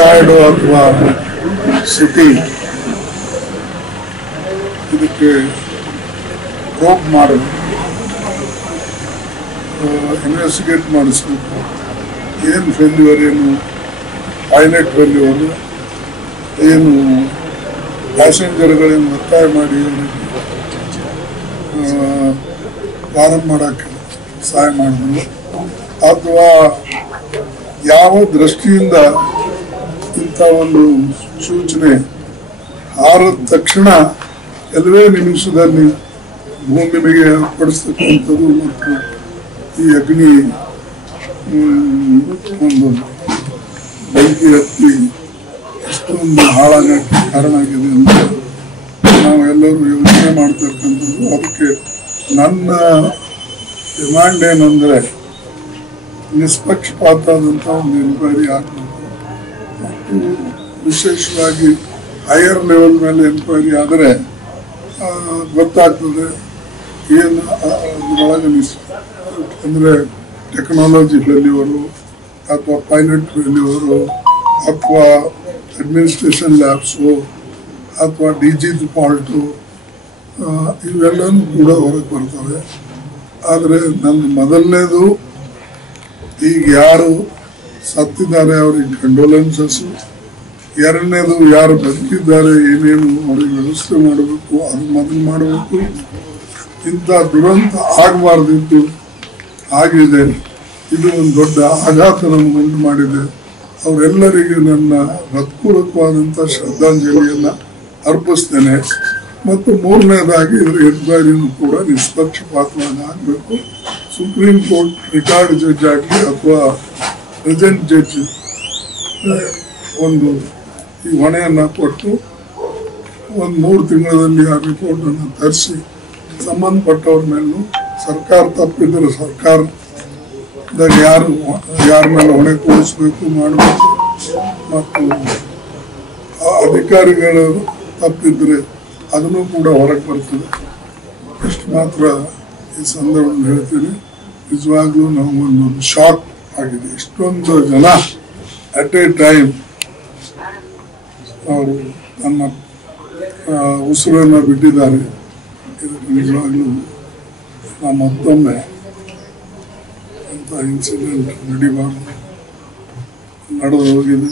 Record ಅಥವಾ city ಇದಕ್ಕೆ probe ಮಾಡಬೇಕು, ಇನ್ವೆಸ್ಟಿಗೇಟ್ ಮಾಡಿಸ್ಬೇಕು. ಏನು ಫೇಲ್ಯೂರ್, ಏನು ಪೈಲಟ್ ಫೇಲ್ಯೂರ್, ಏನು ಪ್ಯಾಸೆಂಜರ್ಗಳೇನು ಒತ್ತಾಯ ಮಾಡಿ ಪ್ರಾರಂಭ ಮಾಡೋಕ್ಕೆ ಸಹಾಯ ಮಾಡಿದ್ರು, ಅಥವಾ ಯಾವ ದೃಷ್ಟಿಯಿಂದ ಇಂಥ ಒಂದು ಸೂಚನೆ ಆರದ ತಕ್ಷಣ ಕೆಲವೇ ನಿಮಿಷದಲ್ಲಿ ಭೂಮಿಗೆ ಪಡಿಸ್ತಕ್ಕಂಥದ್ದು ಮತ್ತು ಈ ಅಗ್ನಿ ಒಂದು ಬೆಂಕಿ ಹತ್ತಿ ಎಷ್ಟೊಂದು ಹಾಳಾಗಕ್ಕೆ ಕಾರಣ ಆಗಿದೆ ಅಂತ ನಾವೆಲ್ಲರೂ ಯೋಚನೆ ಮಾಡ್ತಕ್ಕಂಥದ್ದು. ಅದಕ್ಕೆ ನನ್ನ ಡಿಮ್ಯಾಂಡ್ ಏನಂದರೆ ನಿಷ್ಪಕ್ಷಪಾತವಾದಂಥ ಒಂದು ಎನ್ಕ್ವೈರಿ ಆಗಬೇಕು ಮತ್ತು ವಿಶೇಷವಾಗಿ ಹೈಯರ್ ಲೆವೆಲ್ ಮೇಲೆ ಎನ್ಕ್ವೈರಿ ಆದರೆ ಗೊತ್ತಾಗ್ತದೆ ಏನು ಅದರೊಳಗೆ ಅಂದರೆ ಟೆಕ್ನಾಲಜಿ ಫೇಲ್ಯೂರು ಅಥವಾ ಪೈಲಟ್ ಫೇಲ್ಯೂರು ಅಥವಾ ಅಡ್ಮಿನಿಸ್ಟ್ರೇಷನ್ ಲ್ಯಾಬ್ಸು ಅಥವಾ DG's ಫಾಲ್ಟು ಇವೆಲ್ಲವೂ ಕೂಡ ಹೊರಗೆ ಬರ್ತವೆ. ಆದರೆ ನನ್ನ ಮೊದಲನೇದು ಈಗ ಯಾರು ಸತ್ತಿದ್ದಾರೆ ಅವ್ರಿಗೆ ಕಂಡೋಲೆನ್ಸಸ್ಸು, ಎರಡನೇದು ಯಾರು ಬದುಕಿದ್ದಾರೆ ಏನೇನು ಅವ್ರಿಗೆ ವ್ಯವಸ್ಥೆ ಮಾಡಬೇಕು ಅದು ಮೊದಲು ಮಾಡಬೇಕು. ಇಂಥ ದುರಂತ ಆಗಬಾರ್ದಿತ್ತು, ಆಗಿದೆ. ಇದು ಒಂದು ದೊಡ್ಡ ಆಘಾತ ನಮಗುಂಟು ಮಾಡಿದೆ. ಅವರೆಲ್ಲರಿಗೆ ನನ್ನ ಹೃತ್ಪೂರ್ವಕವಾದಂಥ ಶ್ರದ್ಧಾಂಜಲಿಯನ್ನು ಅರ್ಪಿಸ್ತೇನೆ. ಮತ್ತು ಮೂರನೇದಾಗಿ ಇದರ ಎನ್ಕ್ವೈರಿನೂ ಕೂಡ ನಿಷ್ಪಕ್ಷಪಾತವಾಗಿ ಆಗಬೇಕು. ಸುಪ್ರೀಂ ಕೋರ್ಟ್ ರಿಕಾರ್ಡ್ ಜಡ್ಜ್ ಆಗಲಿ ಅಥವಾ ಪ್ರೆಸೆಂಟ್ ಜಡ್ಜ್ ಒಂದು ಈ ಹೊಣೆಯನ್ನು ಕೊಟ್ಟು ಒಂದು 3 ತಿಂಗಳಲ್ಲಿ ಆ ರಿಪೋರ್ಟನ್ನು ತರಿಸಿ ಸಂಬಂಧಪಟ್ಟವ್ರ ಮೇಲೂ ಸರ್ಕಾರ ತಪ್ಪಿದ್ರೆ ಸರ್ಕಾರದಾಗ ಯಾರ ಮೇಲೆ ಹೊಣೆ ಕೂಡಿಸ್ಬೇಕು ಮಾಡಬೇಕು ಮತ್ತು ಅಧಿಕಾರಿಗಳು ತಪ್ಪಿದ್ರೆ ಅದನ್ನು ಕೂಡ ಹೊರಗೆ ಬರ್ತದೆ. ಇಷ್ಟು ಮಾತ್ರ ಈ ಸಂದರ್ಭದಲ್ಲಿ ಹೇಳ್ತೀನಿ. ನಿಜವಾಗ್ಲೂ ನಮಗೊಂದು ಶಾಕ್ ಆಗಿದೆ. ಇಷ್ಟೊಂದು ಜನ ಅಟ್ ಎ ಟೈಮ್ ಅವರು ತನ್ನ ಉಸಿರನ್ನು ಬಿಟ್ಟಿದ್ದಾರೆ. ಇದಕ್ಕೆ ನಿಜವಾಗ್ಲೂ ನಾವು ಮತ್ತೊಮ್ಮೆ ಇಂಥ ಇನ್ಸಿಡೆಂಟ್ ನಡೆದು ಹೋಗಿದೆ.